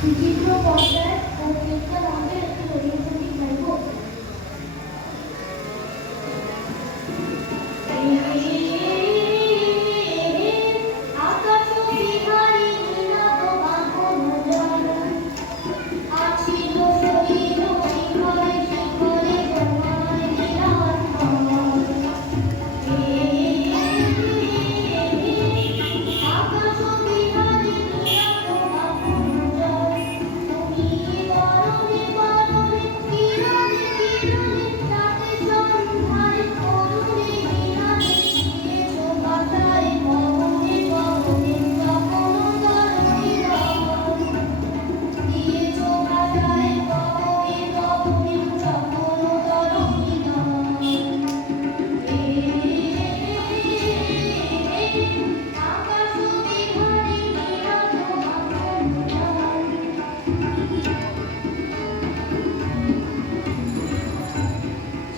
বিচিত্র পর্যায় ও চিন্তা রঙের একটি রবীন্দ্রসঙ্গীত গাইব। আকাশ বিহারী নীলাভ বাঁধন জল, আছিল শরীর শিখরে শিখরে জমায় নীলাভ কমল। আকাশ বিহারী নীলাভ বাঁধন জল, তুমি বরণে বরণে কিরণে কিরণে রাতে সন্ধ্যায় করুণে বিরানে দিয়েছ বাতায় পবনে পবনে তপন তরণী রমণ। দিয়েছ বাতায় পবনে পবনে তপন তরণী রমণ। আকাশ বিহারী নীলাভ বাঁধন জল।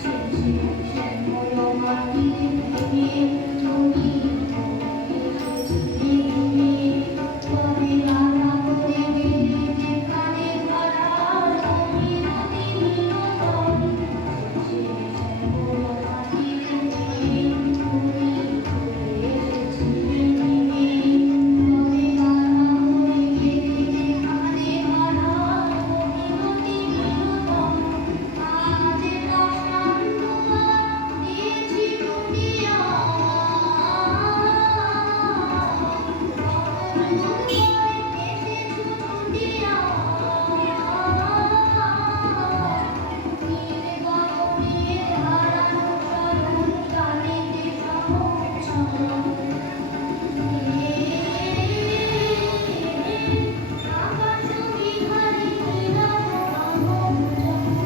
শেষে শ্যামল মাটির ভেঙে তুমি এসেছিলে তবে রাধা করে গেলে যেখানে ধারার অমিরতি বিনোদন। শেষে শ্যামল মাটির ভেঙে তুমি এসেছিলে তবে রাধা করে গেলে যেখানে ধারার অমিরতি বিনোদন। আজ দশান তোমার দিয়েছি টুটিয়া, এসেছো ছুটিয়া। নীল গগনের হারানো স্মরণ গানেতে সমুচ্ছরণ। আকাশ বিহারী নীলাভ বাঁধন জল।